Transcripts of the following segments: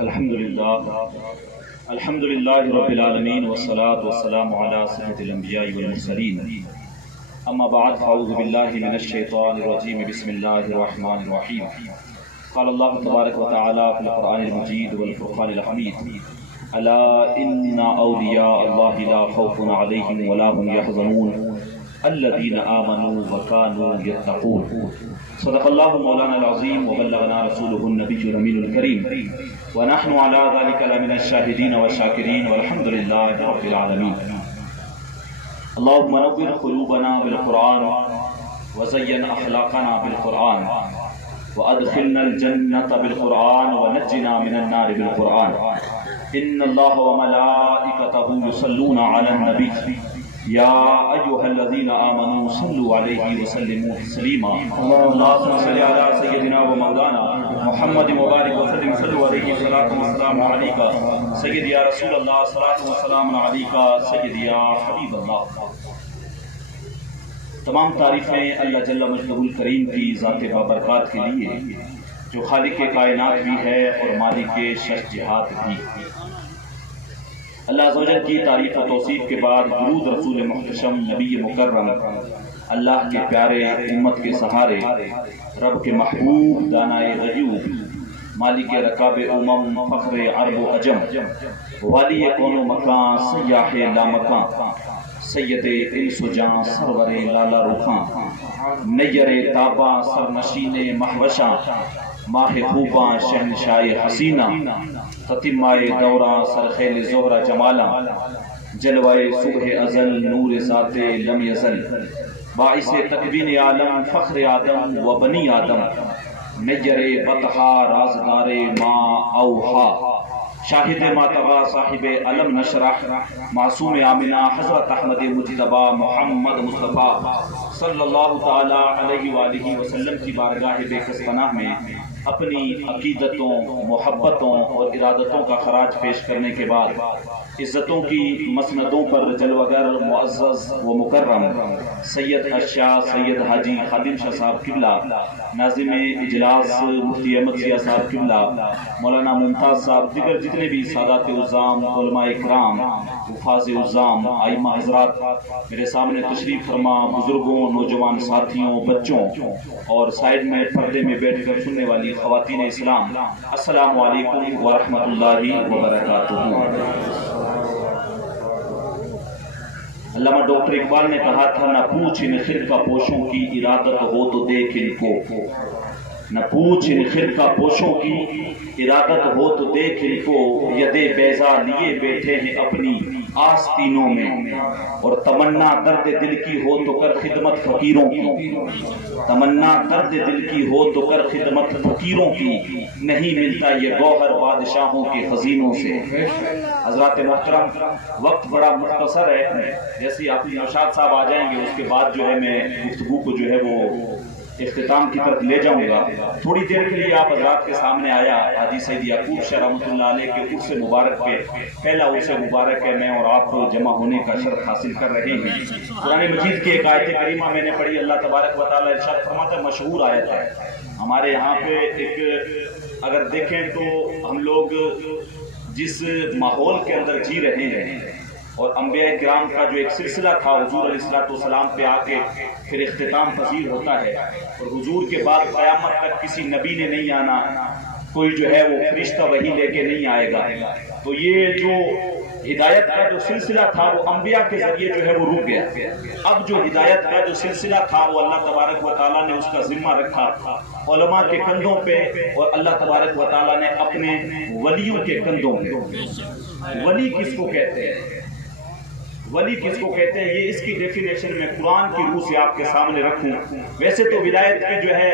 الحمد للہ رب العالمین والصلاة والسلام علی سید الانبیاء والمرسلین اما بعد فاعوذ باللہ من الشیطان الرجیم بسم اللہ الرحمن الرحیم قال اللہ تبارک و تعالی فی القرآن المجید والفرقان الحمید الا ان اولیاء اللہ لا خوف علیہم ولا هم یحزنون الذین آمنوا وکانوا یتقون صدق اللہ مولانا العظیم وبلغنا رسولہ النبی الامین الکریم ونحن على ذلك لمن الشاهدين والشاكرين والحمد لله رب العالمين. اللهم نور قلوبنا بالقرآن وزين أخلاقنا بالقرآن وأدخلنا الجنة بالقرآن ونجنا من النار بالقرآن. إن الله وملائكته يصلون على النبي يا أيها الذين آمنوا صلوا عليه وسلموا تسليما. اللهم صل على سيدنا ومولانا محمد مبارک وسلم صلوا علیہ الصلاۃ والسلام علیکہ سید یا رسول اللہ صلاۃ والسلام علیکہ سید یا حبیب اللہ. تمام تعریفیں اللہ جل مجدہ الکریم کی ذات بابرکات کے لیے جو خالق کائنات بھی ہے اور مالک شش جہات بھی. اللہ عز و جل کی تعریف و توصیف کے بعد درود رسول محتشم نبی مکرم اللہ کے پیارے امت کے سہارے رب کے محبوب دانائے غیوب مالک رکاب فخر عرب و عجم والی کون و مکان سیاح لامکان سید انس و جان سرور لالا رخاں نیر تاباں سرنشین محوشاں ماہ خوباں شہنشاہ حسینہ تتمائے دوراں سرخیل زہرہ جمالاں جلوائے صبح ازل نور ذات لم یزل باعث تکوین عالم فخر آدم و بنی آدم نجر بطحا رازدار ما اوحا شاہد ماتغا صاحب علم نشرح معصوم آمنہ حضرت احمد مجتبہ محمد مصطفیٰ صلی اللہ تعالی علیہ وآلہ وسلم کی بارگاہ بے کس پناہ میں اپنی عقیدتوں محبتوں اور ارادتوں کا خراج پیش کرنے کے بعد عزتوں کی مسندوں پر جلوگر معزز و مکرم سید اشاہ سید حاجی خادم شاہ صاحب قبلہ ناظم اجلاس مفتی احمد سیاہ صاحب قبلہ مولانا ممتاز صاحب دیگر جتنے بھی سادات عظام علماء اکرام حفاظ عظام ائمہ حضرات میرے سامنے تشریف فرما بزرگوں نوجوان ساتھیوں بچوں اور سائیڈ میں پردے میں بیٹھ کر سننے والی خواتین اسلام السلام علیکم ورحمۃ اللہ وبرکاتہ. علامہ ڈاکٹر اقبال نے کہا تھا نہ پوچھ ان خرقہ پوشوں کی ارادت ہو تو دیکھ ان کو نہ پوچھ ان خرقہ پوشوں کی ارادت ہو تو دیکھ ان کو یدے بیضا لیے بیٹھے ہیں اپنی آستینوں میں اور تمنا درد دل کی ہو تو کر خدمت فقیروں کی تمنا درد دل کی ہو تو کر خدمت فقیروں کی نہیں ملتا یہ گوہر بادشاہوں کے خزینوں سے. حضرات محترم وقت بڑا مختصر ہے جیسے آپ نوشاد صاحب آ جائیں گے اس کے بعد جو ہے میں گفتگو کو جو ہے وہ اختتام کی طرف لے جاؤں گا. تھوڑی دیر کے لیے آپ حضرات کے سامنے آیا حاجی سید یعقوب شاہ رحمۃ اللہ علیہ کے عرس مبارک کے پہلا عرس مبارک ہے میں اور آپ کو جمع ہونے کا شرف حاصل کر رہے ہیں. قرآن مجید کی ایک آیت کریمہ میں نے پڑھی اللہ تبارک و تعالیٰ ارشاد فرماتا ہے مشہور آیت ہے ہمارے یہاں پہ ایک اگر دیکھیں تو ہم لوگ جس ماحول کے اندر جی رہے ہیں اور انبیاء کرام کا جو ایک سلسلہ تھا حضور علیہ السلام پہ آ کے پھر اختتام پذیر ہوتا ہے اور حضور کے بعد قیامت تک کسی نبی نے نہیں آنا کوئی جو ہے وہ فرشتہ وحی لے کے نہیں آئے گا. تو یہ جو ہدایت کا جو سلسلہ تھا وہ انبیاء کے ذریعے جو ہے وہ رک گیا. اب جو ہدایت کا جو سلسلہ تھا وہ اللہ تبارک و تعالیٰ نے اس کا ذمہ رکھا علماء کے کندھوں پہ اور اللہ تبارک و تعالیٰ نے اپنے ولیوں کے کندھوں پہ. ولی کس کو کہتے ہیں ولی کس کو کہتے ہیں یہ اس کی ڈیفینیشن میں قرآن کی روح سے آپ کے سامنے رکھوں. ویسے تو ولایت کی جو ہے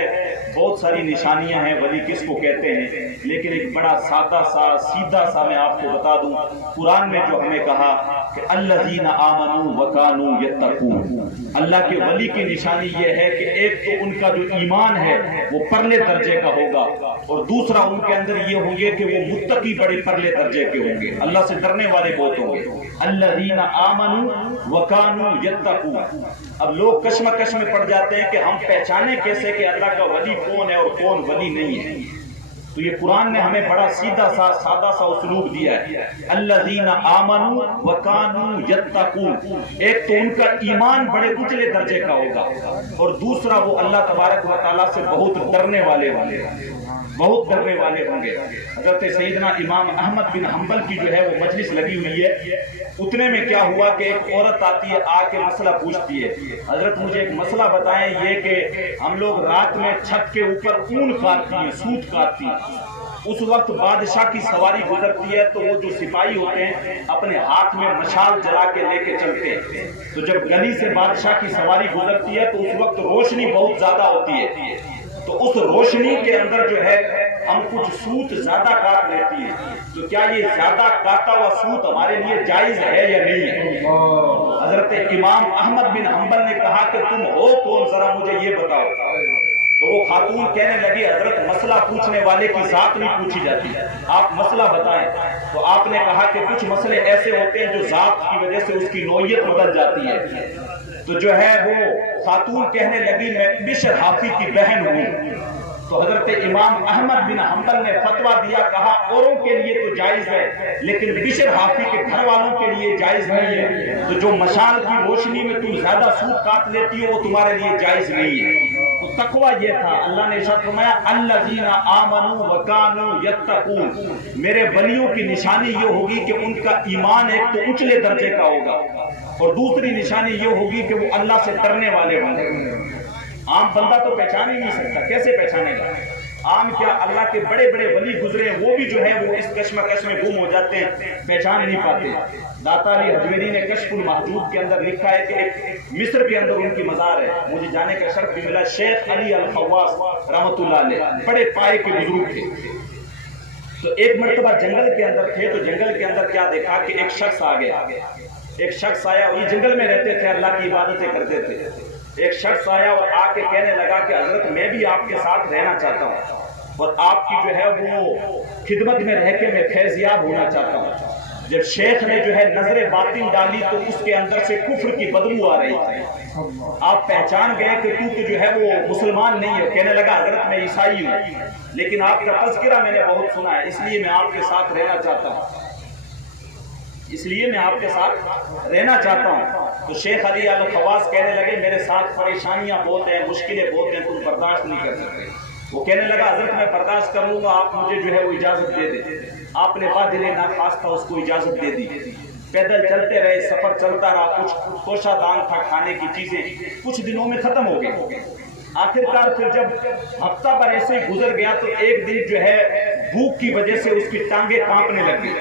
بہت ساری نشانیاں ہیں ولی کس کو کہتے ہیں لیکن ایک بڑا سادہ سا سیدھا سا میں آپ کو بتا دوں. قرآن میں جو ہمیں کہا کہ الذین آمنوا وکانوا یتقون اللہ کے ولی کی نشانی یہ ہے کہ ایک تو ان کا جو ایمان ہے وہ پرلے درجے کا ہوگا اور دوسرا ان کے اندر یہ ہوں گے کہ وہ متقی بڑے پرلے درجے کے ہوں گے اللہ سے ڈرنے والے بہت ہوں گے. الذین آمنوا وکانوا یتقون. اب لوگ کشمکش میں پڑ جاتے ہیں کہ ہم پہچانے کیسے کہ اللہ کا ولی کون ہے اور کون ولی نہیں ہے. تو یہ قرآن نے ہمیں بڑا سیدھا سا سادہ سا اسلوب دیا ہے، الذین آمنوا وکانوا یتقون۔ ایک تو ان کا ایمان بڑے اونچے درجے کا ہوگا، اور دوسرا وہ اللہ تبارک و تعالیٰ سے بہت ڈرنے والے ہوں گے، بہت ڈرنے والے ہوں گے۔ حضرت سیدنا امام احمد بن حنبل کی جو ہے وہ مجلس لگی ہوئی ہے، اتنے میں کیا ہوا کہ ایک عورت آتی ہے، آ کے مسئلہ پوچھتی ہے، حضرت مجھے ایک مسئلہ بتائیں، یہ کہ ہم لوگ رات میں چھت کے اوپر اون کاٹتی ہیں، سوت کاٹتی ہیں، اس وقت بادشاہ کی سواری گزرتی ہے تو وہ جو سپاہی ہوتے ہیں اپنے ہاتھ میں مشال جلا کے لے کے چلتے ہیں، تو جب گلی سے بادشاہ کی سواری گزرتی ہے تو اس وقت روشنی بہت زیادہ ہوتی ہے، تو اس روشنی کے اندر جو ہے ہم کچھ سوت زیادہ کاٹ لیتی ہیں، تو کیا یہ زیادہ کاٹا ہوا سوت ہمارے لیے جائز ہے یا نہیں ہے؟ حضرت امام احمد بن حنبل نے کہا کہ تم ہو کون، ذرا مجھے یہ بتاؤ۔ تو وہ خاتون کہنے لگی، حضرت مسئلہ پوچھنے والے کی ذات نہیں پوچھی جاتی، آپ مسئلہ بتائیں۔ تو آپ نے کہا کہ کچھ مسئلے ایسے ہوتے ہیں جو ذات کی وجہ سے اس کی نوعیت بدل جاتی ہے۔ تو جو ہے وہ خاتون کہنے لگی، میں بشر حافی کی بہن ہوں۔ تو حضرت امام احمد بن حنبل نے فتویٰ دیا، کہا اوروں کے لیے تو جائز ہے لیکن بشر حافی کے گھر والوں کے لیے جائز نہیں ہے، تو جو مشال کی روشنی میں تم زیادہ سوت کاٹ لیتی ہو وہ تمہارے لیے جائز نہیں ہے۔ تو تقویٰ یہ تھا، اللہ نے ارشاد فرمایا الذین آمنوا وکانوا یتقون، میرے ولیوں کی نشانی یہ ہوگی کہ ان کا ایمان ایک تو اونچے درجے کا ہوگا، اور دوسری نشانی یہ ہوگی کہ وہ اللہ سے ڈرنے والے ہوں گے۔ عام بندہ تو پہچان ہی نہیں سکتا، کیسے پہچانے گا؟ عام کیا اللہ کے بڑے بڑے ولی گزرے، وہ بھی جو ہے وہ اس کشمکش میں گم ہو جاتے ہیں، پہچان نہیں پاتے۔ داتا علی حجویری نے کشف المحجوب کے اندر لکھا ہے کہ ایک مصر کے اندر ان کی مزار ہے، مجھے جانے کا شرف بھی ملا، شیخ علی الخواص رحمۃ اللہ علیہ، بڑے پائے کے بزرگ تھے۔ تو ایک مرتبہ جنگل کے اندر تھے، تو جنگل کے اندر کیا دیکھا کہ ایک شخص آ گیا، ایک شخص آیا، یہ جنگل میں رہتے تھے، اللہ کی عبادتیں کرتے تھے۔ ایک شخص آیا اور آ کے کہنے لگا کہ حضرت میں بھی آپ کے ساتھ رہنا چاہتا ہوں، اور آپ کی جو ہے وہ خدمت میں رہ کے میں فیضیاب ہونا چاہتا ہوں۔ جب شیخ نے جو ہے نظر باطن ڈالی تو اس کے اندر سے کفر کی بدبو آ رہی تھی، آپ پہچان گئے کہ تو جو ہے وہ مسلمان نہیں ہے۔ کہنے لگا حضرت میں عیسائی ہوں، لیکن آپ کا تذکرہ میں نے بہت سنا ہے، اس لیے میں آپ کے ساتھ رہنا چاہتا ہوں، اس لیے میں آپ کے ساتھ رہنا چاہتا ہوں۔ تو شیخ علی الخواص کہنے لگے میرے ساتھ پریشانیاں بہت ہیں، مشکلیں بہت ہیں، تم برداشت نہیں کر سکتے۔ وہ کہنے لگا حضرت میں برداشت کر لوں گا، آپ مجھے جو ہے وہ اجازت دے دیں۔ آپ نے بات دل ناخواستہ اس کو اجازت دے دی، پیدل چلتے رہے، سفر چلتا رہا، کچھ توشہ دان تھا کھانے کی چیزیں، کچھ دنوں میں ختم ہو گئی۔ آخرکار پھر جب ہفتہ بھر ایسے ہی گزر گیا تو ایک دن جو ہے بھوک کی وجہ سے اس کی ٹانگیں کانپنے لگی۔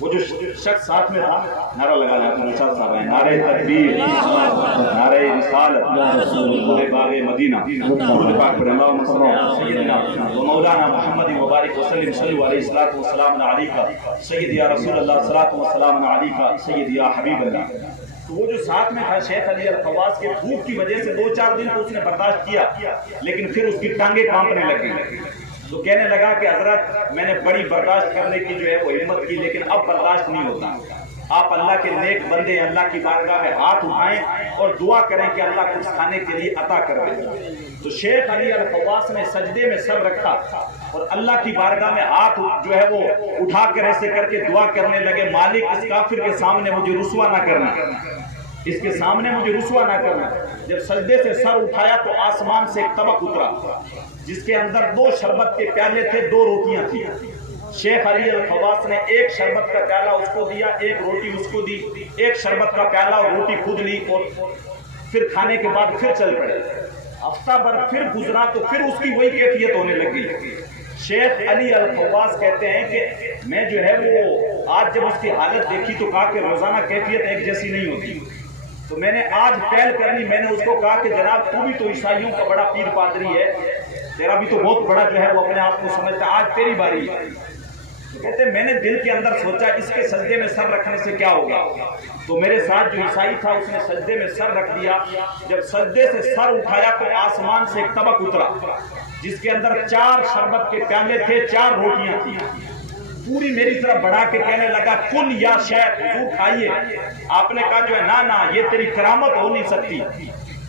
وہ جو شخص ساتھ میں تھا نعرہ لگا لیتا نشاط صاحب ہیں، نعرہ تکبیر، نعرہ رسالت، حضور باغ مدینہ، درود پاک پر اللہم صلی علی سیدنا و مولانا محمد مبارک وسلم، صلی علیہ الصلوۃ والسلام علیکہ سید یا رسول اللہ، الصلوۃ والسلام علیکہ سید یا حبیب اللہ۔ تو وہ جو ساتھ میں تھا شیخ علی الخواص کے بھوک کی وجہ سے 2-4 دن تو اس نے برداشت کیا، لیکن پھر اس کی ٹانگیں کانپنے لگی۔ تو کہنے لگا کہ حضرت میں نے بڑی برداشت کرنے کی جو ہے وہ ہمت کی، لیکن اب برداشت نہیں ہوتا۔ آپ اللہ کے نیک بندے، اللہ کی بارگاہ میں ہاتھ اٹھائیں اور دعا کریں کہ اللہ کچھ کھانے کے لیے عطا کر دے۔ تو شیخ علی الخواص نے سجدے میں سر رکھا اور اللہ کی بارگاہ میں ہاتھ جو ہے وہ اٹھا کر ایسے کر کے دعا کرنے لگے، مالک اس کافر کے سامنے مجھے رسوا نہ کرنا، اس کے سامنے مجھے رسوا نہ کرنا۔ جب سجدے سے سر اٹھایا تو آسمان سے ایک طبق اترا جس کے اندر 2 شربت کے پیالے تھے، 2 روٹیاں تھیں۔ شیخ علی الخواص نے ایک شربت کا پیالہ اس کو دیا، ایک روٹی اس کو دی، ایک شربت کا پیالہ اور روٹی خود لی، اور پھر کھانے کے بعد پھر چل پڑے۔ ہفتہ بھر پھر گزرا تو پھر اس کی وہی کیفیت ہونے لگی۔ شیخ علی الخواص کہتے ہیں کہ میں جو ہے وہ آج جب اس کی حالت دیکھی تو کہا کہ روزانہ کیفیت ایک جیسی نہیں ہوتی، تو میں نے آج پہل کر لی۔ میں نے اس کو کہا کہ جناب تو بھی تو عیسائیوں کا بڑا پیر پادری ہے، تیرا بھی تو بہت بڑا جو ہے وہ اپنے آپ کو سمجھتا، آج تیری باری ہے۔ تو کہتے میں نے دل کے اندر سوچا اس کے سجدے میں سر رکھنے سے کیا ہوگا، تو میرے ساتھ جو عیسائی تھا اس نے سجدے میں سر رکھ دیا۔ جب سجدے سے سر اٹھایا تو آسمان سے ایک طبق اترا جس کے اندر 4 شربت کے پیالے تھے، 4 روٹیاں تھیں۔ پوری میری طرف بڑھا کے کہنے لگا کل یا شیخ، حضور کھائیے۔ آپ نے کہا جو ہے نا یہ تیری کرامت ہو نہیں سکتی،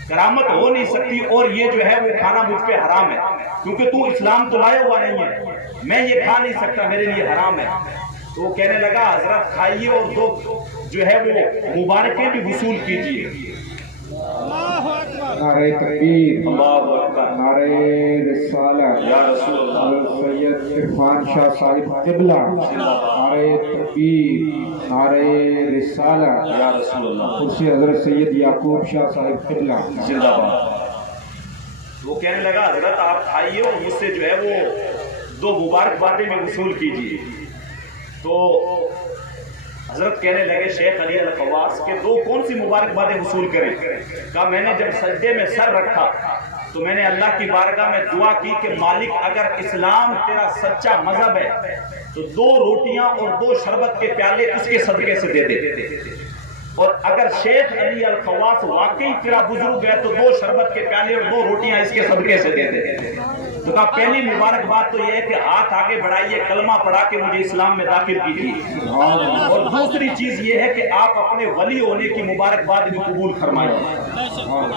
کرامت ہو نہیں سکتی، اور یہ جو ہے وہ کھانا مجھ پہ حرام ہے، کیونکہ تو اسلام تو لائے ہوا نہیں ہے۔ میں یہ کھا نہیں سکتا، میرے لیے حرام ہے۔ تو وہ کہنے لگا حضرت کھائیے اور دو جو ہے وہ مبارکیں بھی وصول کیجیے۔ نعرہ تکبیر، اللہ اکبر، نعرہ رسالہ، یا رسول اللہ، حضرت سید عرفان شاہ صاحب قبلہ، نعرہ تکبیر، نعرہ رسالہ، یا رسول اللہ، کرسی حضرت سید یعقوب شاہ صاحب قبلہ زندہ باد۔ وہ کہنے لگا حضرت آپ کھائیے اور مجھ سے جو ہے وہ دو مبارک باتیں میں وصول کیجیے۔ تو حضرت کہنے لگے شیخ علی الخواص کہ دو کون سی مبارک باتیں وصول کریں؟ کہا میں نے جب سجدے میں سر رکھا تو میں نے اللہ کی بارگاہ میں دعا کی کہ مالک اگر اسلام تیرا سچا مذہب ہے تو دو روٹیاں اور دو شربت کے پیالے اس کے صدقے سے دے دے، اور اگر شیخ علی الخواص واقعی تیرا بزرگ ہے تو دو شربت کے پیالے اور دو روٹیاں اس کے صدقے سے دے دے۔ تو کہا پہلی مبارک بات تو یہ ہے کہ ہاتھ آگے بڑھائیے، کلمہ پڑھا کے مجھے اسلام میں داخل کیجیے، اور دوسری چیز یہ ہے کہ آپ اپنے ولی ہونے کی مبارک بات بھی قبول فرمائیے۔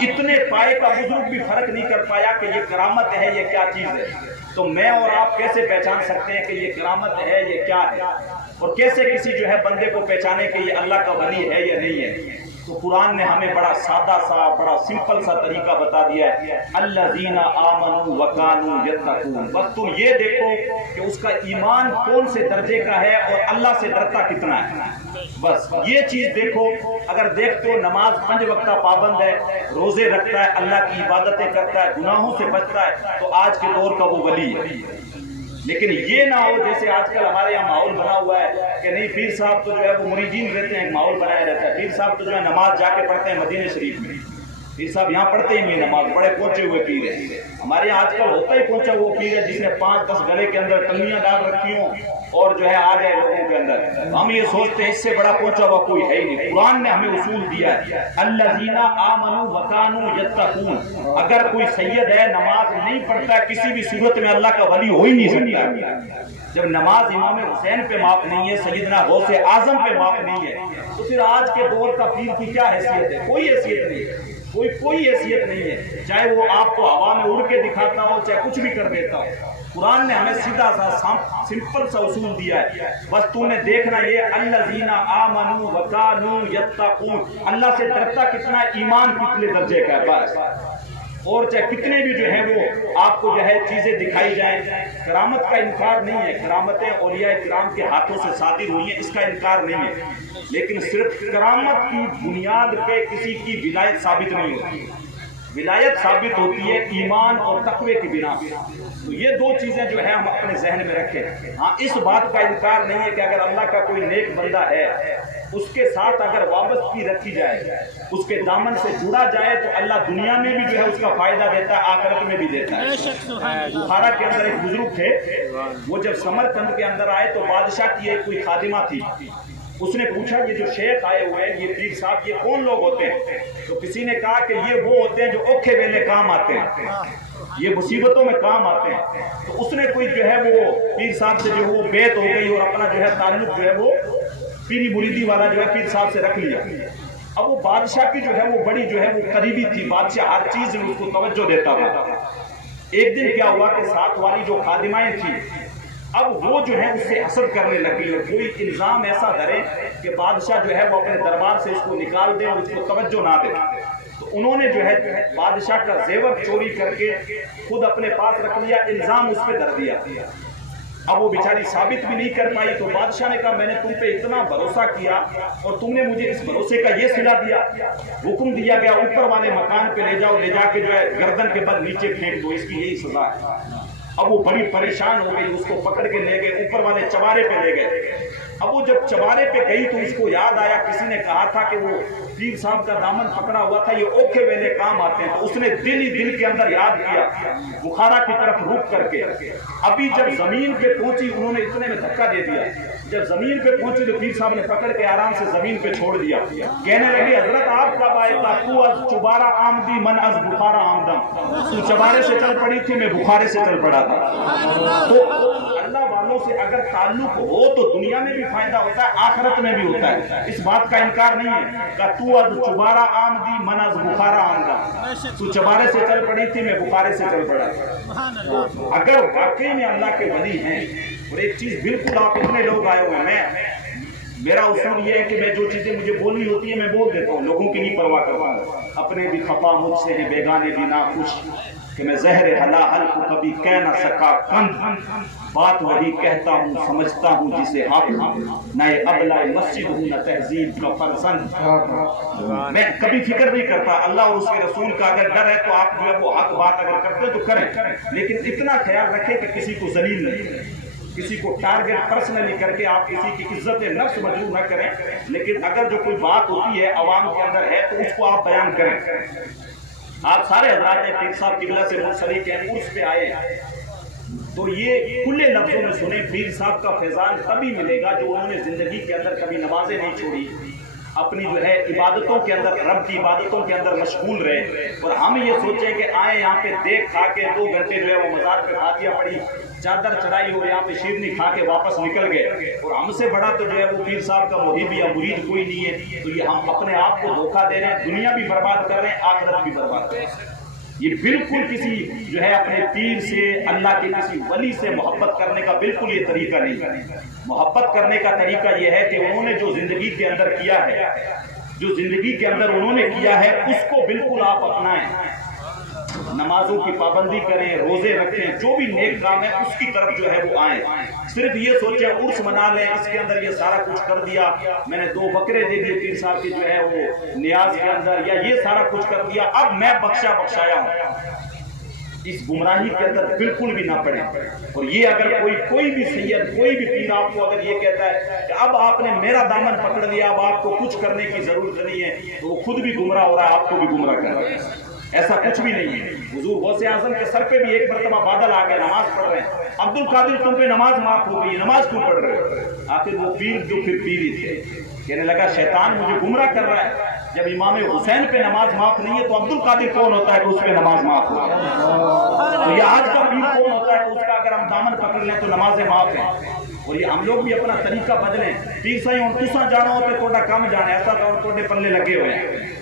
اتنے پائے کا بزرگ بھی فرق نہیں کر پایا کہ یہ کرامت ہے یہ کیا چیز ہے۔ تو میں اور آپ کیسے پہچان سکتے ہیں کہ یہ کرامت ہے یہ کیا ہے، اور کیسے کسی جو ہے بندے کو پہچانے کہ یہ اللہ کا ولی ہے یا نہیں ہے؟ تو قرآن نے ہمیں بڑا سادہ سا بڑا سمپل سا طریقہ بتا دیا ہے، الذین آمنوا وکانوا یتقون۔ بس تم یہ دیکھو کہ اس کا ایمان کون سے درجے کا ہے اور اللہ سے ڈرتا کتنا ہے، بس یہ چیز دیکھو۔ اگر دیکھتے ہو نماز 5 وقتہ پابند ہے، روزے رکھتا ہے، اللہ کی عبادتیں کرتا ہے، گناہوں سے بچتا ہے، تو آج کے دور کا وہ ولی ہے۔ لیکن یہ نہ ہو جیسے آج کل ہمارے یہاں ماحول بنا ہوا ہے کہ نہیں پیر صاحب تو جو ہے وہ مریدین رہتے ہیں، ایک ماحول بنایا رہتا ہے، پیر صاحب تو جو ہے نماز جا کے پڑھتے ہیں مدینہ شریف میں، پیر صاحب یہاں پڑھتے ہی نہیں نماز، بڑے پہنچے ہوئے پیر ہیں۔ ہمارے یہاں آج کل ہوتا ہی پہنچا ہوا پیر ہے جس نے 5-10 گلے کے اندر کنگیاں ڈال رکھی ہوں اور جو ہے آ جائے لوگوں کے اندر۔ ہم یہ سوچتے ہیں اس سے بڑا پہنچا ہوا کوئی ہے ہی نہیں۔ قرآن نے ہمیں اصول دیا ہے، الذین آمنوا وکانوا یتقون۔ اگر کوئی سید ہے نماز نہیں پڑھتا ہے کسی بھی صورت میں اللہ کا ولی ہو ہی نہیں سکتا۔ جب نماز امام حسین پہ معاف نہیں ہے، سیدنا غوث اعظم پہ معاف نہیں ہے، تو پھر آج کے دور کا پیر کی کیا حیثیت ہے؟ کوئی حیثیت نہیں ہے، کوئی حیثیت نہیں ہے، چاہے وہ آپ کو ہوا میں اڑ کے دکھاتا ہو چاہے کچھ بھی کر دیتا ہو۔ قرآن نے ہمیں سیدھا سا سمپل سا اصول دیا ہے، بس تو نے دیکھنا یہ الذین آمنوا وکانوا یتقون، اللہ سے ڈرتا کتنا، ایمان کتنے درجے کا ہے، بس۔ اور چاہے کتنے بھی جو ہیں وہ آپ کو جو ہے چیزیں دکھائی جائیں، کرامت کا انکار نہیں ہے، کرامتیں اولیاء کرام کے ہاتھوں سے صادر ہوئی ہیں، اس کا انکار نہیں ہے، لیکن صرف کرامت کی بنیاد پہ کسی کی ولایت ثابت نہیں ہوتی۔ ولایت ثابت ہوتی ہے ایمان اور تقوی کی بنا پہ۔ تو یہ دو چیزیں جو ہیں ہم اپنے ذہن میں رکھیں۔ ہاں اس بات کا انکار نہیں ہے کہ اگر اللہ کا کوئی نیک بندہ ہے اس کے ساتھ اگر وابستگی رکھی جائے، اس کے دامن سے جڑا جائے تو اللہ دنیا میں بھی جو ہے اس کا فائدہ دیتا ہے، آخرت میں بھی دیتا ہے۔ بخارا کے اندر ایک بزرگ تھے، وہ جب سمرقند کے اندر آئے تو بادشاہ کی ایک کوئی خادمہ تھی، اس نے پوچھا یہ جو شیخ آئے ہوئے ہیں یہ پیر صاحب یہ کون لوگ ہوتے ہیں؟ تو کسی نے کہا کہ یہ وہ ہوتے ہیں جو اوکھے ویلے کام آتے ہیں، یہ مصیبتوں میں کام آتے ہیں۔ تو اس نے کوئی جو ہے وہ پیر صاحب سے جو ہے وہ بیعت ہو گئی اور اپنا جو ہے تعلق جو ہے وہ پیری مریدی والا جو ہے پیر صاحب سے رکھ لیا۔ اب وہ بادشاہ کی جو ہے وہ بڑی جو ہے وہ قریبی تھی، بادشاہ ہر چیز میں اس کو توجہ دیتا تھا۔ ایک دن کیا ہوا کہ ساتھ والی جو خادمائیں تھیں اب وہ جو ہے اس سے حسد کرنے لگی اور کوئی الزام ایسا دھرے کہ بادشاہ جو ہے وہ اپنے دربار سے اس کو نکال دے اور اس کو توجہ نہ دے۔ تو انہوں نے جو ہے بادشاہ کا زیور چوری کر کے خود اپنے پاس رکھ لیا، الزام اس پہ دھر دیا۔ اب وہ بیچاری ثابت بھی نہیں کر پائی، تو بادشاہ نے کہا میں نے تم پہ اتنا بھروسہ کیا اور تم نے مجھے اس بھروسے کا یہ صلہ دیا، حکم دیا گیا اوپر والے مکان پہ لے جاؤ، لے جا کے جو ہے گردن کے بل نیچے پھینک دو، اس کی یہی سزا ہے۔ اب وہ بڑی پریشان ہو گئی، اس کو پکڑ کے لے گئے اوپر والے چوارے پہ لے گئے۔ اب وہ جب چوارے پہ گئی تو اس کو یاد آیا کسی نے کہا تھا کہ وہ پیر صاحب کا دامن پکڑا ہوا تھا، یہ اوکھے ویلے کام آتے ہیں۔ تو اس نے دل ہی دل کے اندر یاد کیا، بخارا کی طرف رک کر کے ابھی جب زمین پہ پہنچی انہوں نے اتنے میں دھکا دے دیا، جب زمین پہ پہنچی تو پیر صاحب نے پکڑ کے آرام سے زمین پہ چھوڑ دیا، کہنے لگے حضرت آپ کب آئے؟ تو از چبارہ آمدی من از بخارا آمدم، تو چبارے سے چل پڑی تھی میں بخارے سے چل پڑا تھا۔ تو اللہ اللہ والوں سے اگر تعلق ہو تو دنیا میں بھی فائدہ ہوتا ہے، آخرت میں بھی ہوتا ہے، اس بات کا انکار نہیں ہے کہ تو از چبارہ آمدی من از بخارا آمدہ، تو چبارے سے چل پڑی تھی، میں بخارے سے چل پڑا۔ اگر واقعی میں اللہ کے ولی ہیں، اور ایک چیز بالکل آپ اتنے لوگ آئے ہوئے ہیں، میرا اصول یہ ہے کہ میں جو چیزیں مجھے بولنی ہوتی ہیں میں بول دیتا ہوں، لوگوں کی نہیں پرواہ کرتا ہوں، اپنے بھی خفا مجھ سے ہیں بیگانے بھی ناخوش، کہ میں زہر حل کو کبھی کہہ نہ سکا کند، بات وہی کہتا ہوں سمجھتا ہوں جسے حق، نہ ابلا مسجد ہوں نہ تہذیب کا فرزند۔ میں کبھی فکر نہیں کرتا، اللہ اور اس کے رسول کا اگر ڈر ہے تو آپ جو ہے وہ حق بات اگر کرتے تو کریں، لیکن اتنا خیال رکھیں کہ کسی کو ذلیل نہیں کریں، کسی کو ٹارگٹ پرسنلی کر کے آپ کسی کی عزت نفس مجروح نہ کریں، لیکن اگر جو کوئی بات ہوتی ہے عوام کے اندر ہے تو اس کو آپ بیان کریں۔ آپ سارے حضرات پیر صاحب قبلہ سے منسلک ہیں، عرس پہ آئے تو یہ کھلے لفظوں میں سنیں، پیر صاحب کا فیضان تبھی ملے گا جو انہوں نے زندگی کے اندر کبھی نمازیں نہیں چھوڑی، اپنی جو ہے عبادتوں کے اندر، رب کی عبادتوں کے اندر مشغول رہے، اور ہم یہ سوچیں کہ آئے یہاں پہ دیکھ کھا کے 2 گھنٹے جو ہے وہ مزار پہ فاتحہ پڑھی، چادر چڑھائی اور یہاں پہ شیرنی کھا کے واپس نکل گئے، اور ہم سے بڑا تو جو ہے وہ پیر صاحب کا مرید یا مرید کوئی نہیں ہے، تو یہ ہم اپنے آپ کو دھوکہ دے رہے ہیں، دنیا بھی برباد کر رہے ہیں، آخرت بھی برباد کر رہے ہیں۔ یہ بالکل کسی جو ہے اپنے پیر سے، اللہ کے کسی ولی سے محبت کرنے کا بالکل یہ طریقہ نہیں ہے۔ محبت کرنے کا طریقہ یہ ہے کہ انہوں نے جو زندگی کے اندر کیا ہے، جو زندگی کے اندر انہوں نے کیا ہے اس کو بالکل آپ اپنائیں، نمازوں کی پابندی کریں، روزے رکھیں، جو بھی نیک کام ہے اس کی طرف جو ہے وہ آئیں۔ صرف یہ سوچیں عرس منا لیں، اس کے اندر یہ سارا کچھ کر دیا، میں نے 2 بکرے دے دیے پیر صاحب کی جو ہے وہ نیاز کے اندر، یا یہ سارا کچھ کر دیا، اب میں بخشایا ہوں، اس گمراہی کے اندر بالکل بھی نہ پڑے۔ اور یہ اگر کوئی بھی سید، کوئی بھی پیر آپ کو اگر یہ کہتا ہے کہ اب آپ نے میرا دامن پکڑ لیا، اب آپ کو کچھ کرنے کی ضرورت نہیں ہے، تو وہ خود بھی گمراہ ہو رہا ہے، آپ کو بھی گمراہ کر رہا ہے۔ ایسا کچھ بھی نہیں ہے۔ حضور غوث اعظم کے سر پہ بھی ایک مرتبہ بادل آ گئے، نماز پڑھ رہے ہیں، عبد القادر تم پہ نماز معاف ہو گئی، نماز کیوں پڑھ رہے ہو؟ آخر وہ پیر جو پھر پیر ہی تھے، کہنے لگا شیطان مجھے گمراہ کر رہا ہے، جب امام حسین پہ نماز معاف نہیں ہے تو عبد القادر کون ہوتا ہے کہ اس پہ نماز معاف ہو جائے؟ تو یہ آج کا پیر کون ہوتا ہے کہ اس کا اگر ہم دامن پکڑ لیں تو نمازیں معاف ہیں؟ اور یہ ہم لوگ بھی اپنا طریقہ بدلیں، پیر صاحب ہوں تساں جانا ہوتے توڑا کم جانا، ایسا تو توڑے پلے لگے ہوئے ہیں۔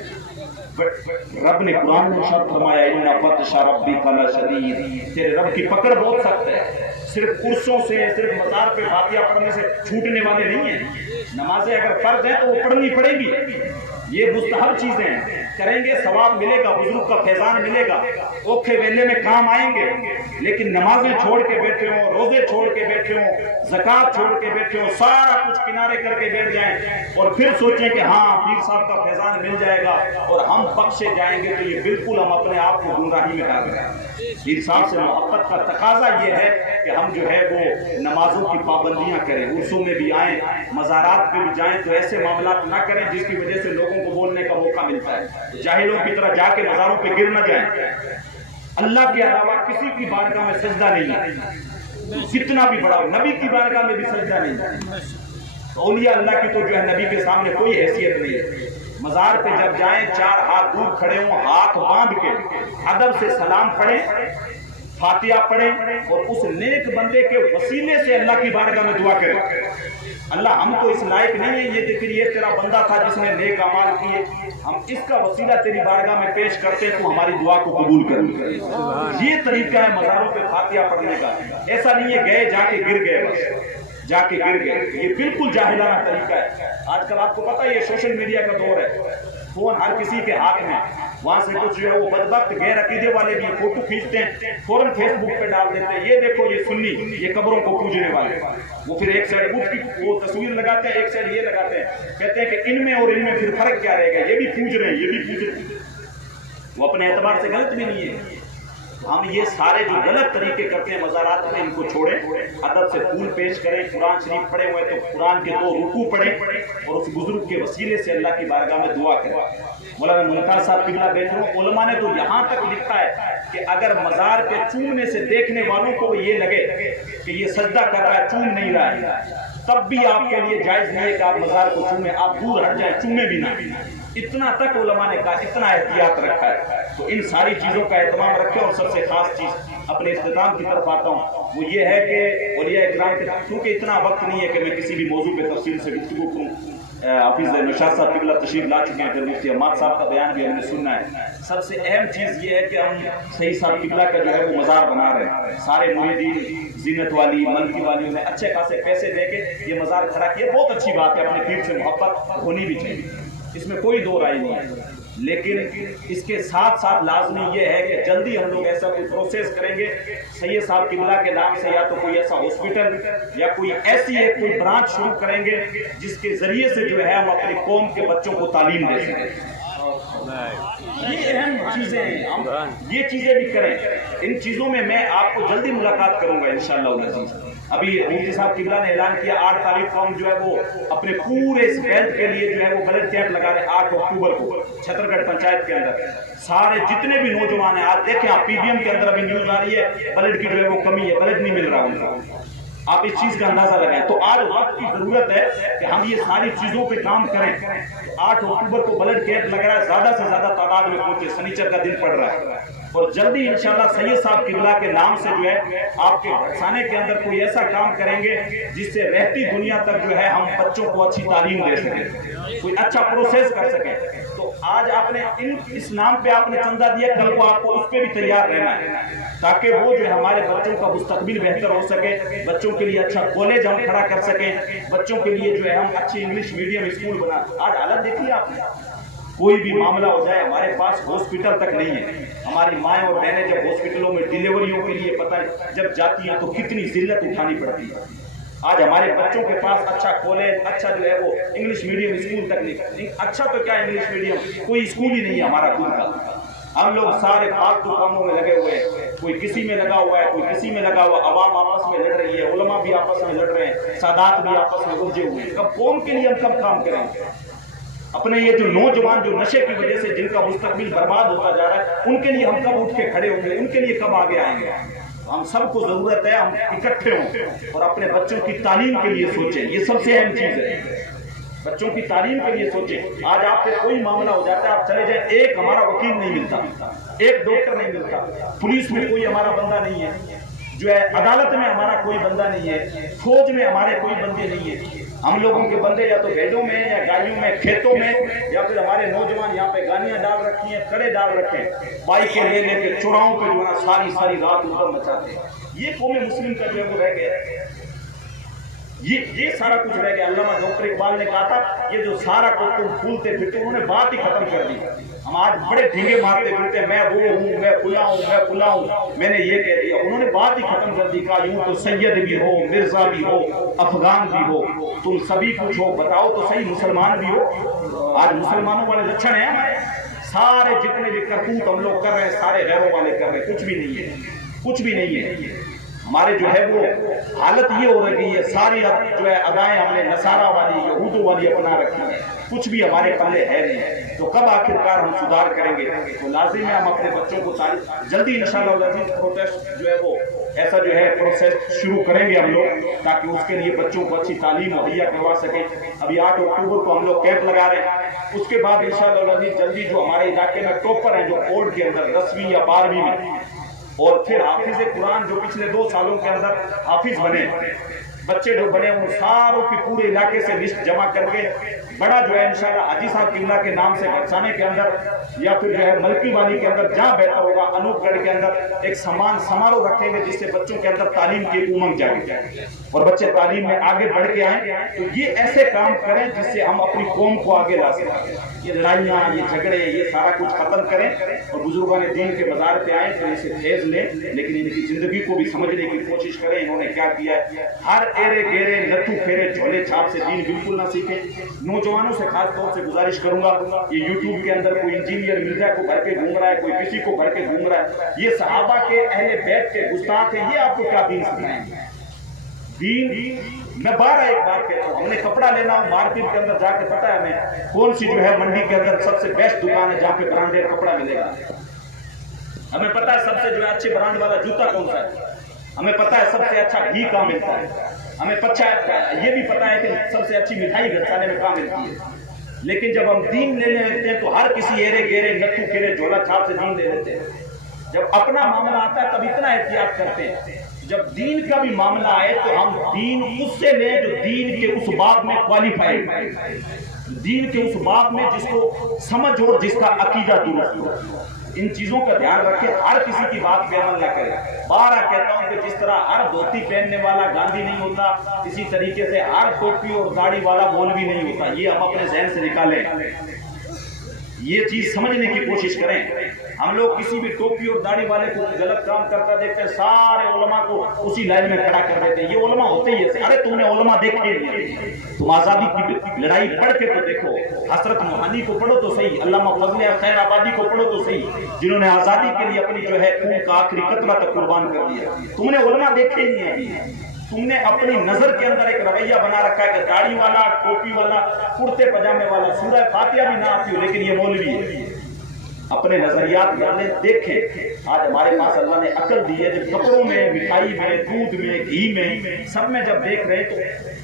رب نے قرآن میں ارشاد فرمایا اِنَّ بَطْشَ رَبِّكَ لَشَدِيدٌ، تیرے رب کی پکڑ بہت سخت ہے۔ صرف عرسوں سے، صرف مزار پہ فاتحہ پڑھنے سے چھوٹنے والے نہیں ہیں، نمازیں اگر فرض ہیں تو وہ پڑھنی پڑے گی، یہ مستحب چیزیں ہیں، کریں گے ثواب ملے گا، بزرگ کا فیضان ملے گا، اوکھے ویلے میں کام آئیں گے، لیکن نمازیں چھوڑ کے بیٹھے ہوں، روزے چھوڑ کے بیٹھے ہوں، زکوٰۃ چھوڑ کے بیٹھے ہوں، سارا کچھ کنارے کر کے بیٹھ جائیں اور پھر سوچیں کہ ہاں پیر صاحب کا فیضان مل جائے گا اور ہم بخشے جائیں گے، تو یہ بالکل ہم اپنے آپ کو گمراہی میں ڈال رہے ہیں۔ پیر صاحب سے محبت کا تقاضا یہ ہے کہ ہم جو ہے وہ نمازوں کی پابندیاں کریں، عرسوں میں بھی آئیں، مزارات پہ بھی جائیں، تو ایسے معاملات نہ کریں جس کی وجہ سے لوگوں کو بولنے کا موقع ملتا ہے، جاہلوں کی طرح جا کے مزاروں پہ گر نہ جائیں۔ اللہ کے علاوہ کسی کی بارگاہ میں سجدہ نہیں ہے، کتنا بھی بڑا، نبی کی بارگاہ میں بھی سجدہ نہیں ہے، اولیاء اللہ کی تو جو ہے نبی کے سامنے کوئی حیثیت نہیں ہے۔ مزار پہ جب جائیں 4 ہاتھ دور کھڑے ہوں، ہاتھ باندھ کے ادب سے سلام پڑھیں، فاتحہ پڑھیں اور اس نیک بندے کے وسیلے سے اللہ کی بارگاہ میں دعا کریں۔ اللہ ہم تو اس لائق نہیں ہے، یہ دیکھ یہ تیرا بندہ تھا جس نے نیک اعمال کیے، ہم اس کا وسیلہ تیری بارگاہ میں پیش کرتے ہیں تو ہماری دعا کو قبول کر۔ یہ طریقہ ہے مزاروں پہ فاتحہ پڑھنے کا، ایسا نہیں ہے گئے جا کے گر گئے، بس جا کے گر گئے، یہ بالکل جاہلانہ طریقہ ہے۔ آج کل آپ کو پتہ ہے یہ سوشل میڈیا کا دور ہے، فون ہر کسی کے ہاتھ میں، وہاں سے کچھ جو ہے وہ بدبخت غیر عقیدے والے بھی فوٹو کھینچتے ہیں، فوراً فیس بک پہ ڈال دیتے ہیں، یہ دیکھو یہ سنی، یہ قبروں کو پوجنے والے، وہ پھر ایک سائڈ اٹھ کی وہ تصویر لگاتے ہیں، ایک سائڈ یہ لگاتے ہیں، کہتے ہیں کہ ان میں اور ان میں پھر فرق کیا رہے گا، یہ بھی پوج رہے ہیں، یہ بھی پوج رہے ہیں، وہ اپنے اعتبار سے غلط بھی نہیں ہے۔ ہم یہ سارے جو غلط طریقے کرتے ہیں مزارات میں، ان کو چھوڑیں، ادب سے پھول پیش کریں، قرآن شریف پڑھے ہوئے تو قرآن کے 2 رکوع پڑھیں اور اس بزرگ کے وسیلے سے اللہ کی بارگاہ میں دعا کریں۔ مولانا ممتاز صاحب قبلہ بیٹھے ہوں، علماء نے تو یہاں تک لکھا ہے کہ اگر مزار پہ چومنے سے دیکھنے والوں کو یہ لگے کہ یہ سجدہ کر رہا ہے، چوم نہیں رہا ہے، تب بھی آپ کے لیے جائز نہیں ہے کہ آپ مزار کو چومیں، آپ دور ہٹ جائیں، چومیں بھی نہ۔ اتنا تک علماء نے کہا، اتنا احتیاط رکھا ہے، تو ان ساری چیزوں کا اہتمام رکھیں۔ اور سب سے خاص چیز اپنے اختتام کی طرف آتا ہوں، وہ یہ ہے کہ اولیاء اکرام کے، کیونکہ اتنا وقت نہیں ہے کہ میں کسی بھی موضوع پہ تفصیل سے گفتگو کروں، حافظ نوشاد صاحب قبلہ تشریف لا چکے ہیں، پھر مفتی عماد صاحب کا بیان بھی ہم نے سننا ہے۔ سب سے اہم چیز یہ ہے کہ ہم صحیح صاحب قبلہ کا جو ہے وہ مزار بنا رہے ہیں، سارے مریدین زینت والی ملکی والیوں نے اچھے خاصے پیسے دے کے یہ مزار کھڑا کیا، بہت اچھی بات ہے، اپنے پیر سے محبت ہونی بھی چاہیے، اس میں کوئی دو رائے نہیں ہے، لیکن اس کے ساتھ ساتھ لازمی یہ ہے کہ جلدی ہم لوگ ایسا کوئی پروسیس کریں گے سید صاحب قبلہ کے نام سے، یا تو کوئی ایسا ہاسپٹل یا کوئی ایسی ایک کوئی برانچ شروع کریں گے جس کے ذریعے سے جو ہے ہم اپنی قوم کے بچوں کو تعلیم دے سکیں۔ یہ اہم چیزیں ہیں، ہم یہ چیزیں بھی کریں، ان چیزوں میں میں آپ کو جلدی ملاقات کروں گا انشاءاللہ العزیز۔ ابھی مفتی صاحب قبلہ نے اعلان کیا 8 تاریخ کو ہم جو ہے وہ اپنے پورے اس بیلٹ کے لیے جو ہے وہ بلڈ کیمپ لگا رہے ہیں 8 اکتوبر کو چھتر گڑھ پنچایت کے اندر۔ سارے جتنے بھی نوجوان ہیں، آج دیکھیں آپ پی بی ایم کے اندر ابھی نیوز آ رہی ہے بلڈ کی جو ہے وہ کمی ہے، بلڈ نہیں مل رہا ان کو، آپ اس چیز کا اندازہ لگائیں۔ تو آج وقت کی ضرورت ہے کہ ہم یہ ساری چیزوں پہ کام کریں۔ 8 اکتوبر کو بلڈ کیمپ لگ رہا ہے، زیادہ سے زیادہ تعداد میں پہنچے، سنیچر کا دن پڑ رہا ہے، اور جلدی انشاءاللہ سید صاحب قبلہ کے نام سے جو ہے آپ کے گھرسانے کے اندر کوئی ایسا کام کریں گے جس سے رہتی دنیا تک جو ہے ہم بچوں کو اچھی تعلیم دے سکیں، کوئی اچھا پروسیس کر سکیں۔ تو آج آپ نے اس نام پہ آپ نے چندہ دیا، کل کو آپ کو اس پہ بھی تیار رہنا ہے تاکہ وہ جو ہے ہمارے بچوں کا مستقبل بہتر ہو سکے، بچوں کے لیے اچھا کالج ہم کھڑا کر سکیں، بچوں کے لیے جو ہے ہم اچھی انگلش میڈیم اسکول بنا۔ آج حالت دیکھیے آپ نے، کوئی بھی معاملہ ہو جائے ہمارے پاس ہاسپٹل تک نہیں ہے، ہماری مائیں اور بہنیں جب ہاسپٹلوں میں ڈیلیوریوں کے لیے پتہ ہے جب جاتی ہیں تو کتنی ذلت اٹھانی پڑتی ہے۔ آج ہمارے بچوں کے پاس اچھا کالج، اچھا جو ہے وہ انگلش میڈیم اسکول تک نہیں، اچھا تو کیا انگلش میڈیم، کوئی اسکول ہی نہیں ہے ہمارا خود کا۔ ہم لوگ سارے فالتو کاموں میں لگے ہوئے ہیں، کوئی کسی میں لگا ہوا ہے، کوئی کسی میں لگا ہوا، عوام آپس میں لڑ رہی ہے، علماء بھی آپس میں لڑ رہے ہیں، سادات بھی آپس میں الجھے ہوئے ہیں۔ کب قوم کے لیے ہم کب کام کریں گے؟ اپنے یہ جو نوجوان جو نشے کی وجہ سے جن کا مستقبل برباد ہوتا جا رہا ہے، ان کے لیے ہم کب اٹھ کے کھڑے ہوں گے؟ ان کے لیے کب آگے آئیں گے؟ ہم سب کو ضرورت ہے ہم اکٹھے ہوں اور اپنے بچوں کی تعلیم کے لیے سوچیں، یہ سب سے اہم چیز ہے، بچوں کی تعلیم کے لیے سوچیں۔ آج آپ سے کوئی معاملہ ہو جاتا ہے، آپ چلے جائیں، ایک ہمارا وکیل نہیں ملتا، ایک ڈاکٹر نہیں ملتا، پولیس میں کوئی ہمارا بندہ نہیں ہے، جو ہے عدالت میں ہمارا کوئی بندہ نہیں ہے، فوج میں ہمارے کوئی بندے نہیں ہیں۔ ہم لوگوں کے بندے یا تو بیڈوں میں یا گاڑیوں میں، کھیتوں میں، یا پھر ہمارے نوجوان یہاں پہ گاڑیاں ڈال رکھی ہیں، کڑے ڈال رکھے ہیں، بائکیں لے لے کے چوراہوں پہ جو ہے ساری رات ادھر مچاتے ہیں۔ یہ قوم مسلم کا جو ہے وہ رہ گیا، یہ سارا کچھ رہ گیا۔ علامہ ڈاکٹر اقبال نے کہا تھا یہ جو سارا کچھ تم پھولتے پھرتے، انہوں نے بات ہی ختم کر دی۔ ہم آج بڑے ڈھینگے مارتے پھرتے ہیں، میں وہ ہوں، میں فلاں ہوں، میں فلاں ہوں، میں نے یہ کہہ دیا، انہوں نے بات ہی ختم کر دی۔ کہا یوں تو سید بھی ہو، مرزا بھی ہو، افغان بھی ہو، تم سبھی کچھ ہو، بتاؤ تو صحیح مسلمان بھی ہو۔ آج مسلمانوں والے لچھن ہیں ہمارے، سارے جتنے بھی کرتوت ہم لوگ کر رہے ہیں سارے غیروں والے کر رہے ہیں، کچھ بھی نہیں ہے، کچھ بھی نہیں ہے۔ ہمارے جو ہے وہ حالت یہ ہو رہی ہے، ساری اب جو ہے ادائیں ہم نے نصارہ والی یہودوں والی اپنا رکھی ہیں، کچھ بھی ہمارے پلے ہے نہیں۔ تو کب آخرکار ہم سدھار کریں گے؟ تو لازم ہے ہم اپنے بچوں کو جلدی انشاءاللہ پروٹیسٹ جو ہے وہ ایسا جو ہے پروسیس شروع کریں گے ہم لوگ، تاکہ اس کے لیے بچوں کو اچھی تعلیم مہیا کروا سکیں۔ ابھی 8 اکتوبر کو ہم لوگ کیمپ لگا رہے ہیں، اس کے بعد انشاءاللہ جلدی جو ہمارے علاقے میں ٹاپر ہیں جو بورڈ کے اندر 10ویں یا 12ویں میں، اور پھر حافظ قرآن جو پچھلے 2 سالوں کے اندر حافظ بنے، بچے جو بنے، ان ساروں کی پورے علاقے سے لسٹ جمع کر کے بڑا جو ہے انشاءاللہ حاجی صاحب قبلہ کے نام سے گھرسانے کے اندر یا پھر جو ہے ملکی والی کے اندر جہاں بہتر ہوگا، انوپ گڑھ کے اندر ایک سماروہ رکھیں گے جس سے بچوں کے اندر تعلیم کی امنگ جاگے اور بچے تعلیم میں آگے بڑھ کے آئیں۔ تو یہ ایسے کام کریں جس سے ہم اپنی قوم کو آگے لا سکیں، یہ لڑائیاں، یہ جھگڑے، یہ سارا کچھ ختم کریں اور بزرگان دین کے بازار پہ آئیں تو اسے فیض لیں، لیکن ان کی زندگی کو بھی سمجھنے کی کوشش کریں انہوں نے کیا کیا ہے۔ ہر ایرے گیرے لٹو پھیرے جھولے چھاپ سے دین بالکل نہ سیکھیں۔ نوجوانوں سے خاص طور سے گزارش کروں گا، یہ یوٹیوب کے اندر کوئی انجینئر مرزا کو بھر کے گھوم رہا ہے، کوئی کسی کو بھر کے گھوم رہا ہے، یہ صحابہ کے اہل بیت کے گستاخ ہیں، یہ آپ کو کیا دین سکھائیں گے؟ دین میں ایک بات کہتا ہوں، ہم نے کپڑا لینا ہو مارکیٹ کے اندر جا کے پتا ہے ہمیں کون سی جو ہے منڈی کے اندر سب سے بیسٹ دکان ہے جہاں پہ برانڈیڈ کپڑا ملے گا، ہمیں پتا ہے سب سے جو ہے اچھے برانڈ والا جوتا کون سا ہے، ہمیں پتا ہے سب سے اچھا گھی کہاں ملتا ہے، ہمیں یہ بھی پتا ہے کہ سب سے اچھی مٹھائی گھرسانے میں کہاں ملتی ہے۔ لیکن جب ہم دین لینے لگتے ہیں تو ہر کسی ایرے گیرے لٹو پھیرے جھولا چھاپ سے دین لے لیتے ہیں۔ جب اپنا معاملہ آتا ہے تب اتنا احتیاط کرتے ہیں، جب دین کا بھی معاملہ آئے تو ہم دین اس سے لیں جو دین کے اس باب میں کوالیفائڈ، دین کے اس باب میں جس کو سمجھ ہو، جس کا عقیدہ درست ہو۔ ان چیزوں کا دھیان رکھیں، ہر کسی کی بات پہ عمل نہ کریں۔ بارہ کہتا ہوں کہ جس طرح ہر دھوتی پہننے والا گاندھی نہیں ہوتا، اسی طریقے سے ہر ٹوپی اور داڑھی والا مولوی نہیں ہوتا۔ یہ ہم اپنے ذہن سے نکالیں، یہ چیز سمجھنے کی کوشش کریں۔ ہم لوگ کسی بھی ٹوپی اور داڑھی والے کو غلط کام کرتا دیکھتے ہیں، سارے علماء کو اسی لائن میں کھڑا کر دیتے ہیں، یہ علماء ہوتے ہی ایسے۔ ارے تم نے علماء دیکھے نہیں، تم آزادی کی لڑائی پڑھ کے تو دیکھو، حضرت موہانی کو پڑھو تو صحیح، علامہ فضل خیر آبادی کو پڑھو تو صحیح، جنہوں نے آزادی کے لیے اپنی جو ہے خون کا آخری قطرہ تک قربان کر دیا۔ تم نے علماء دیکھے ہی نہیں ہیں، تم نے اپنی نظر کے اندر ایک رویہ بنا رکھا ہے کہ داڑھی والا، ٹوپی والا، کرتے پجامے والا، سورہ فاتحہ بھی نہ آتی ہو لیکن یہ مولوی ہے۔ اپنے نظریات جانے دیکھیں۔ آج ہمارے پاس اللہ نے عقل دی ہے، جب کپڑوں میں، مٹھائی میں، دودھ میں، گھی میں، سب میں جب دیکھ رہے تو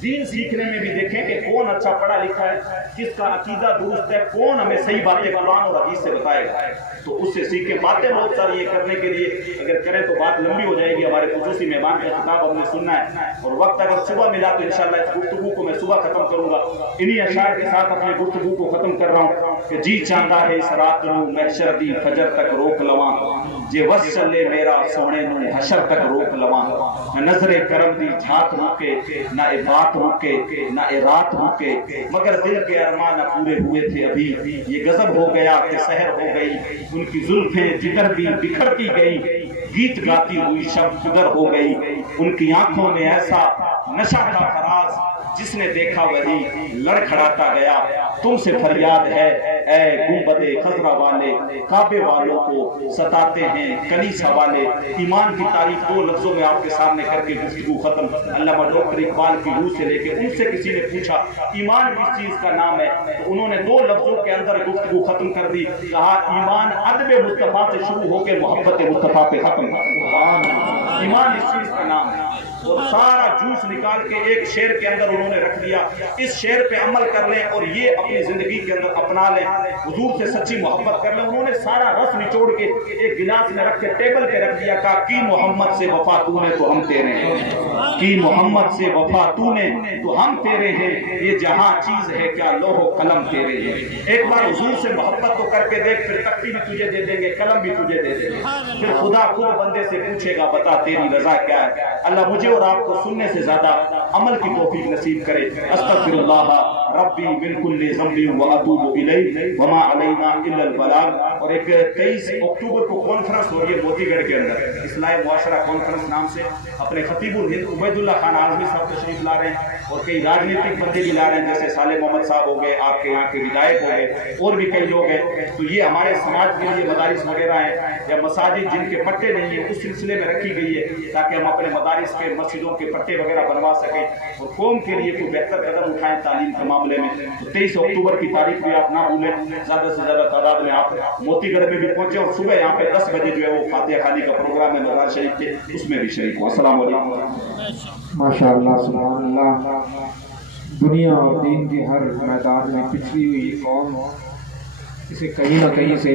دین سیکھنے میں بھی دیکھیں کہ کون اچھا پڑھا لکھا ہے، کس کا عقیدہ درست ہے، کون ہمیں صحیح باتیں قرآن اور حدیث سے بتائے گا، تو اس سے سیکھیں۔ باتیں بہت ساری یہ کرنے کے لیے اگر کریں تو بات لمبی ہو جائے گی۔ ہمارے خصوصی مہمان کا خطاب ہم نے سننا ہے اور وقت اگر صبح ملا تو انشاءاللہ اس گفتگو کو میں صبح ختم کروں گا۔ انہی اشعار کے ساتھ اپنی گفتگو کو ختم کر رہا ہوں کہ جی چاہتا ہے اس رات نو محشر دی فجر تک روک لواں، جے وس چلے میرا سونے نو حشر تک روک لواں، نہ نظر کرم دی جھات روکے، نہ اے بات روکے، نہ اے رات روکے، مگر دل کے ارمان نہ پورے ہوئے تھے ابھی، یہ غضب ہو گیا کہ سحر ہو گئی، ان کی زلفیں جگر بھی بکھرتی گئی، گیت گاتی ہوئی شب خدر ہو گئی، ان کی آنکھوں میں ایسا نشہ کا فراز، جس نے دیکھا وہی لڑکھڑاتا گیا، تم سے فریاد ہے اے گنبد خضرا والے، کعبے والوں کو ستاتے ہیں کلیسا والے۔ ایمان کی تعریف دو لفظوں میں آپ کے سامنے کر کے گفتگو ختم۔ علامہ ڈاکٹر اقبال کی روح سے لے کے ان سے کسی نے پوچھا ایمان کس چیز کا نام ہے، تو انہوں نے دو لفظوں کے اندر گفتگو ختم کر دی، کہا ایمان ادب مصطفیٰ سے شروع ہو کے محبت مصطفیٰ پہ ختم۔ ایمان اس چیز کا نام ہے، اور سارا جوس نکال کے ایک شعر کے اندر انہوں نے رکھ دیا، اس شعر پہ عمل کر لیں اور یہ اپنی زندگی کے اندر اپنا لیں، حضور سے سچی محبت کر لیں۔ انہوں نے سارا رس نچوڑ کے ایک گلاس میں رکھ کے ٹیبل پہ رکھ دیا، کہا کی محمد سے وفا تو نے تو ہم تیرے ہیں، کی محمد سے وفا تو نے تو ہم تیرے ہیں، یہ جہاں چیز ہے کیا لوح و قلم تیرے ہیں۔ ایک بار حضور سے محبت تو کر کے دیکھ، پھر تختی بھی تجھے دے دیں گے، قلم بھی تجھے دے دیں گے، پھر خدا خود بندے سے پوچھے گا بتا تیری رضا کیا ہے۔ اللہ مجھے اور آپ کو سننے سے زیادہ عمل کی توفیق نصیب کرے۔ استغفر اللہ ربی من کل ذنب واتوب الیہ وما علینا الا البلاغ۔ اور ایک 23 اکتوبر کو کانفرنس ہو رہی ہے موتی گڑھ کے اندر، اصلاح معاشرہ کانفرنس نام سے، اپنے خطیب الہند عبید اللہ خان اعظمی صاحب تشریف لا رہے ہیں اور کئی راجنیتک بندے بھی لا رہے ہیں، جیسے صالح محمد صاحب ہو گئے، آپ کے یہاں کے ودائک ہو گئے، اور بھی کئی لوگ ہیں۔ تو یہ ہمارے سماج کے لیے مدارس وغیرہ ہیں یا مساجد جن کے پٹے نہیں ہیں، اس سلسلے میں رکھی گئی ہے تاکہ ہم اپنے مدارس کے مسجدوں کے پٹے وغیرہ بنوا سکیں اور قوم کے لیے کوئی بہتر قدم اٹھائیں تعلیم کے معاملے میں۔ تو 23 اکتوبر کی تاریخ بھی آپ نہ بھولیں، زیادہ سے زیادہ تعداد میں آپ موتی گڑھ میں بھی پہنچے اور صبح یہاں پہ 10 بجے جو ہے وہ فاتحہ خوانی کا پروگرام ہے مزار شریف کے، اس میں بھی شریک ہوں۔ السلام علیکم۔ ماشاءاللہ سبحان اللہ۔ دنیا اور دین کے ہر میدان میں پچھڑی ہوئی قوم اسے کہیں نہ کہیں سے